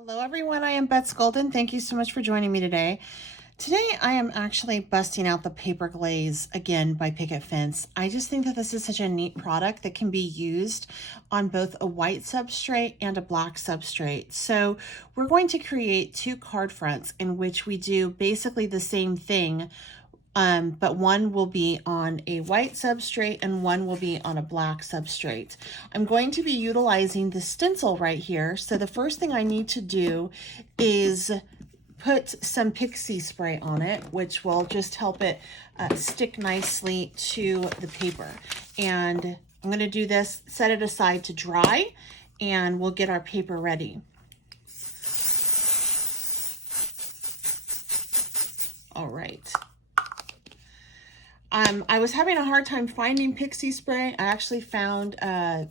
Hello everyone, I am Beth Golden. Thank you so much for joining me today. Today I am actually busting out the paper glaze again by Picket Fence. I just think that this is such a neat product that can be used on both a white substrate and a black substrate. So we're going to create two card fronts in which we do basically the same thing, but one will be on a white substrate and one will be on a black substrate. I'm going to be utilizing the stencil right here. So the first thing I need to do is put some pixie spray on it, which will just help it stick nicely to the paper. And I'm going to do this, set it aside to dry, and we'll get our paper ready. All right. I was having a hard time finding pixie spray. I actually found a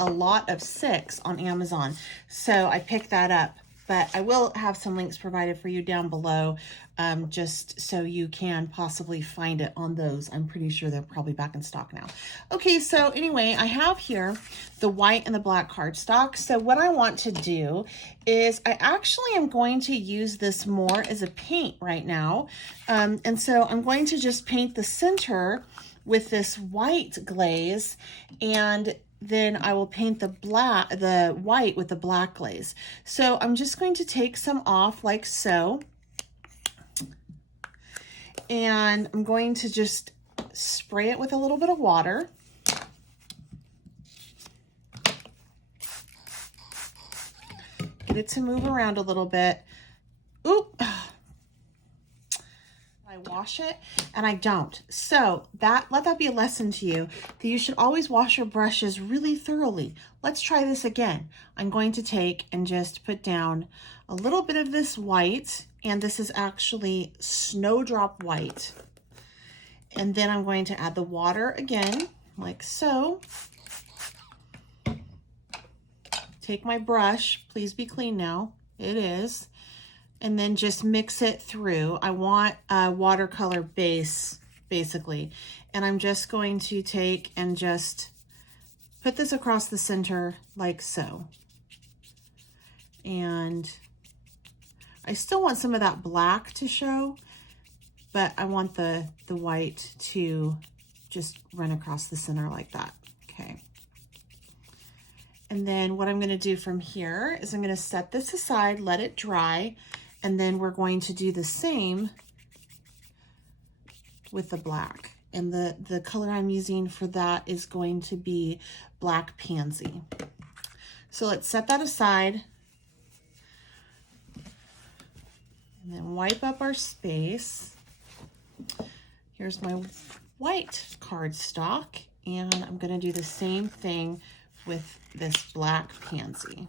lot of 6 on Amazon, so I picked that up. But I will have some links provided for you down below, just so you can possibly find it on those. I'm pretty sure they're probably back in stock now. Okay, so anyway, I have here the white and the black cardstock. So what I want to do is I actually am going to use this more as a paint right now. And so I'm going to just paint the center with this white glaze, and then I will paint the white with the black glaze. So I'm just going to take some off like so. And I'm going to just spray it with a little bit of water. Get it to move around a little bit. Oop. I wash it and I don't. So let that be a lesson to you that you should always wash your brushes really thoroughly. Let's try this again. I'm going to take and just put down a little bit of this white, and this is actually snowdrop white. And then I'm going to add the water again, like so. Take my brush, please be clean now. It is. And then just mix it through. I want a watercolor base, basically. And I'm just going to take and just put this across the center like so. And I still want some of that black to show, but I want the white to just run across the center like that. Okay. And then what I'm gonna do from here is I'm gonna set this aside, let it dry, and then we're going to do the same with the black. And the color I'm using for that is going to be Black Pansy. So let's set that aside. And then wipe up our space. Here's my white cardstock. And I'm gonna do the same thing with this Black Pansy.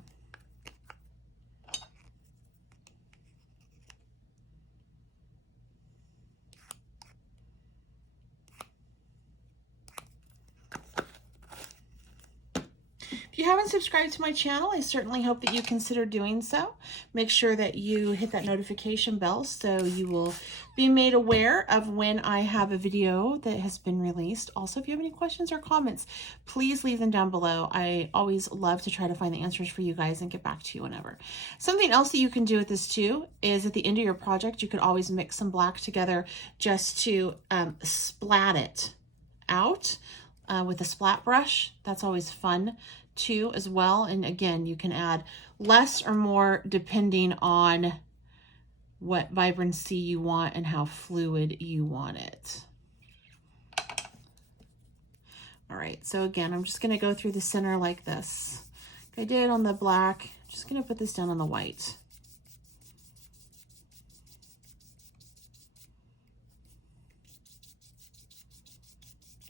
If you haven't subscribed to my channel, I certainly hope that you consider doing so. Make sure that you hit that notification bell so you will be made aware of when I have a video that has been released. Also, if you have any questions or comments, please leave them down below. I always love to try to find the answers for you guys and get back to you whenever. Something else that you can do with this too is at the end of your project, you could always mix some black together just to splat it out with a splat brush. That's always fun too as well. And again, you can add less or more depending on what vibrancy you want and how fluid you want it. All right, so again, I'm just gonna go through the center like this. Like I did on the black, I'm just gonna put this down on the white.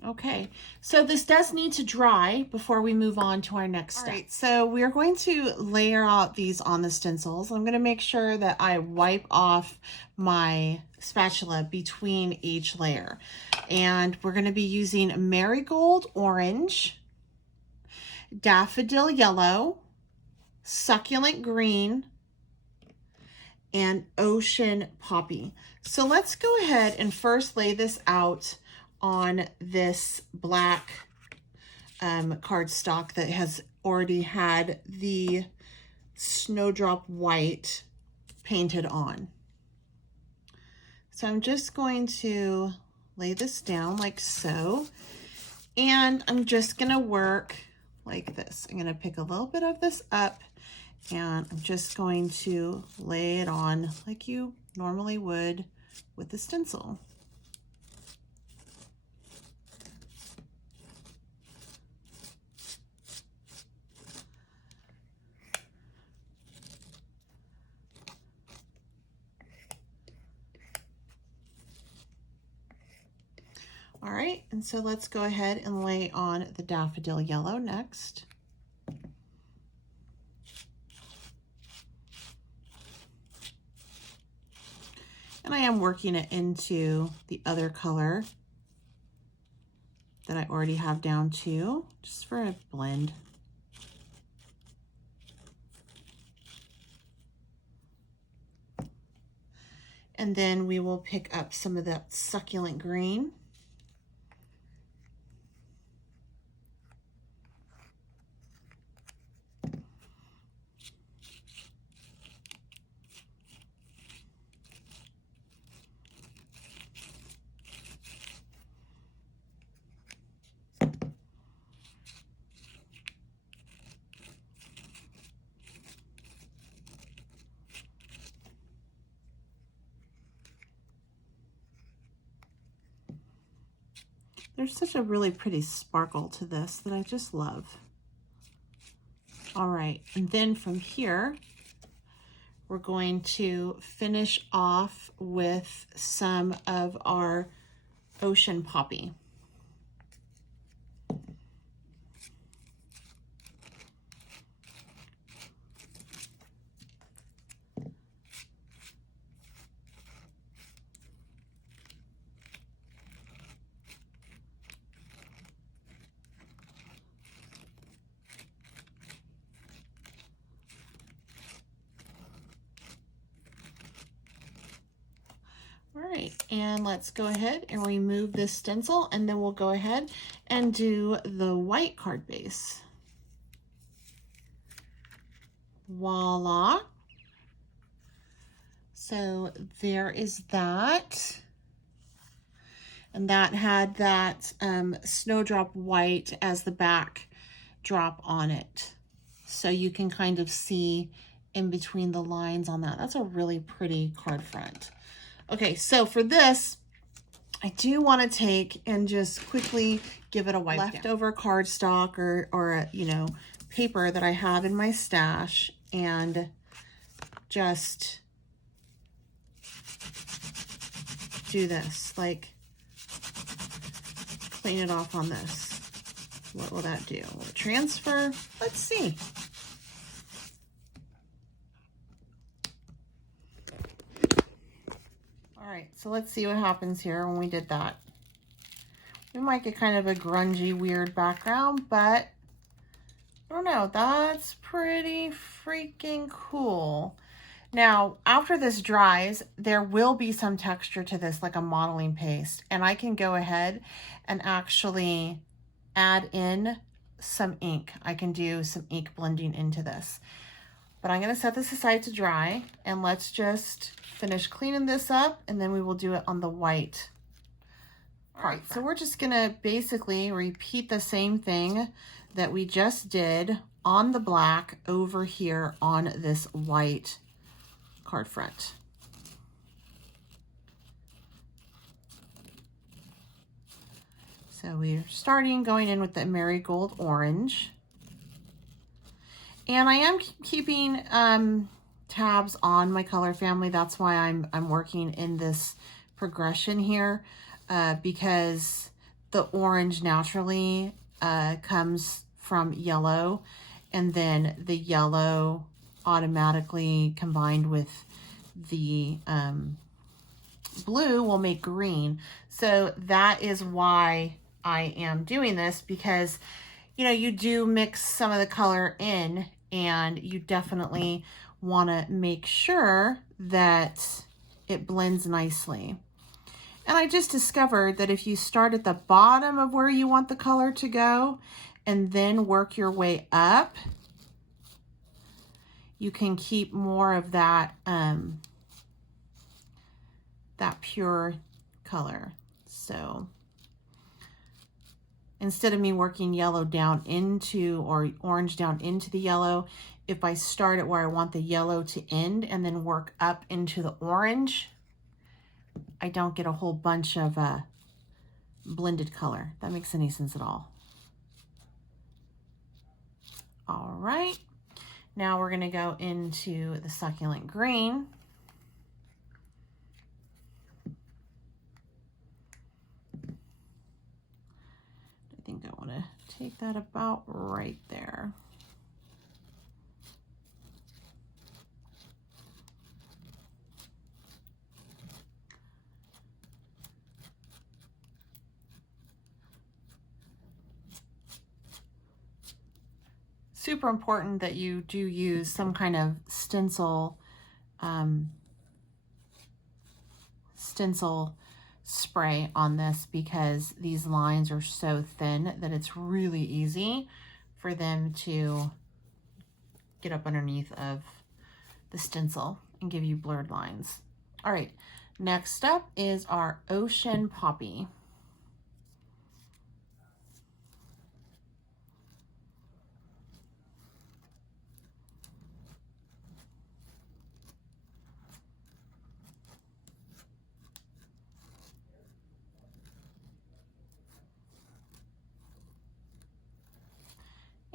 Okay, so this does need to dry before we move on to our next step. All right, so we are going to layer out these on the stencils. I'm gonna make sure that I wipe off my spatula between each layer. And we're gonna be using Marigold Orange, Daffodil Yellow, Succulent Green, and Ocean Poppy. So let's go ahead and first lay this out on this black cardstock that has already had the Snowdrop White painted on. So I'm just going to lay this down like so, and I'm just gonna work like this. I'm gonna pick a little bit of this up, and I'm just going to lay it on like you normally would with the stencil. All right, and so let's go ahead and lay on the daffodil yellow next. And I am working it into the other color that I already have down too, just for a blend. And then we will pick up some of that succulent green. There's such a really pretty sparkle to this that I just love. All right, and then from here, we're going to finish off with some of our ocean poppy. All right, and let's go ahead and remove this stencil, and then we'll go ahead and do the white card base. Voila. So there is that. And that had that snowdrop white as the back drop on it. So you can kind of see in between the lines on that. That's a really pretty card front. Okay, so for this, I do want to take and just quickly give it a wipe down. Leftover cardstock or you know, paper that I have in my stash, and just do this, like clean it off on this. What will that do? Will it transfer? Let's see. All right, so let's see what happens here when we did that. We might get kind of a grungy, weird background, but I don't know. That's pretty freaking cool. Now, after this dries, there will be some texture to this, like a modeling paste, and I can go ahead and actually add in some ink. I can do some ink blending into this. But I'm going to set this aside to dry, and let's just finish cleaning this up, and then we will do it on the white. All right, so we're just going to basically repeat the same thing that we just did on the black over here on this white card front. So we're starting going in with the marigold orange. And I am keeping tabs on my color family. That's why I'm working in this progression here, because the orange naturally comes from yellow, and then the yellow automatically combined with the blue will make green. So that is why I am doing this, because you know, you do mix some of the color in, and you definitely want to make sure that it blends nicely. And I just discovered that if you start at the bottom of where you want the color to go and then work your way up, you can keep more of that, that pure color. So instead of me working yellow down into, or orange down into the yellow, if I start at where I want the yellow to end and then work up into the orange, I don't get a whole bunch of blended color. If that makes any sense at all. All right, now we're gonna go into the succulent green. I think I wanna take that about right there. Super important that you do use some kind of stencil stencil spray on this, because these lines are so thin that it's really easy for them to get up underneath of the stencil and give you blurred lines. All right, next up is our Ocean Poppy.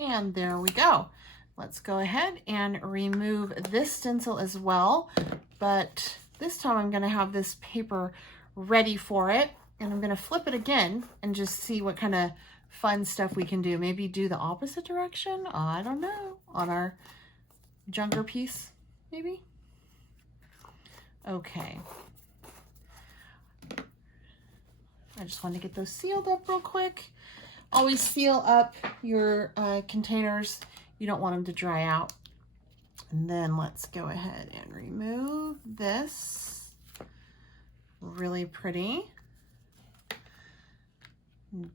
And there we go. Let's go ahead and remove this stencil as well. But this time I'm gonna have this paper ready for it. And I'm gonna flip it again and just see what kind of fun stuff we can do. Maybe do the opposite direction, I don't know, on our junker piece, maybe? Okay. I just wanted to get those sealed up real quick. Always seal up your containers. You don't want them to dry out. And then let's go ahead and remove this. Really pretty.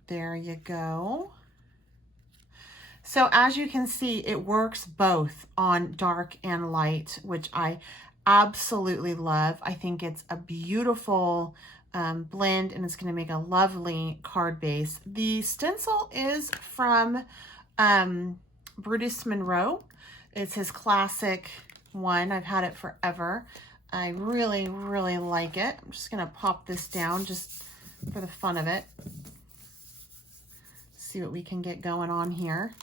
There you go. So as you can see, it works both on dark and light, which I absolutely love. I think it's a beautiful blend, and it's going to make a lovely card base. The stencil is from Brutus Monroe. It's his classic one. I've had it forever. I really, really like it. I'm just going to pop this down just for the fun of it. See what we can get going on here.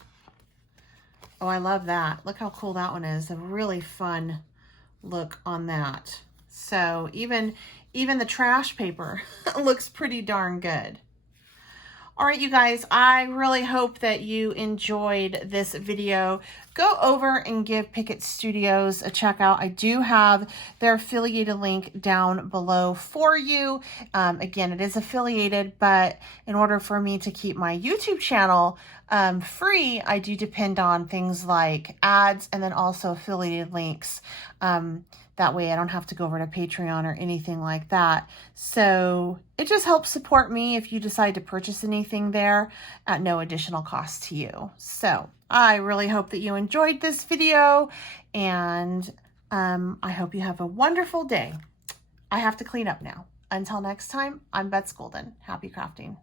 Oh, I love that. Look how cool that one is. A really fun look on that. So even the trash paper looks pretty darn good. All right, you guys, I really hope that you enjoyed this video. Go over and give Picket Studios a check out. I do have their affiliated link down below for you. Again, it is affiliated, but in order for me to keep my YouTube channel free, I do depend on things like ads and then also affiliated links. That way I don't have to go over to Patreon or anything like that. So it just helps support me if you decide to purchase anything there at no additional cost to you. So I really hope that you enjoyed this video, and I hope you have a wonderful day. I have to clean up now. Until next time, I'm Betsy Golden. Happy crafting.